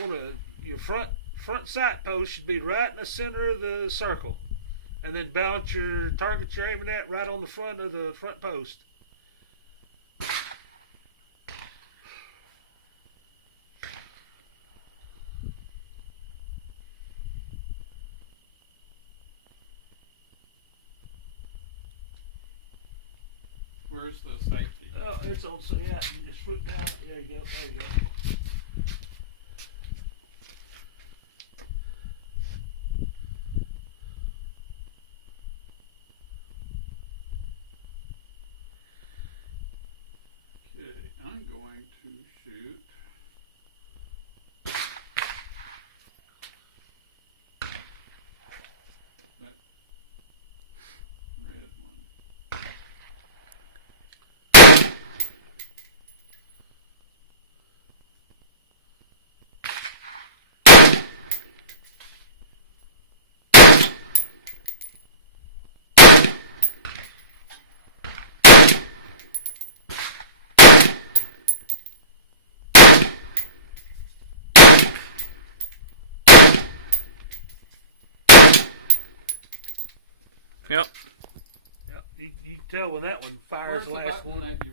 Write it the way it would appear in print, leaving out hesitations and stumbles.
want to, your front sight post should be right in the center of the circle, and then balance your target you're aiming at right on the front of the front post. Where's the safety? Oh, it's on, so yeah, you just flip down. There you go, there you go. Okay, I'm going to shoot. That red one. Yep. Yep. You can tell when that one fires Where's the last button one. that you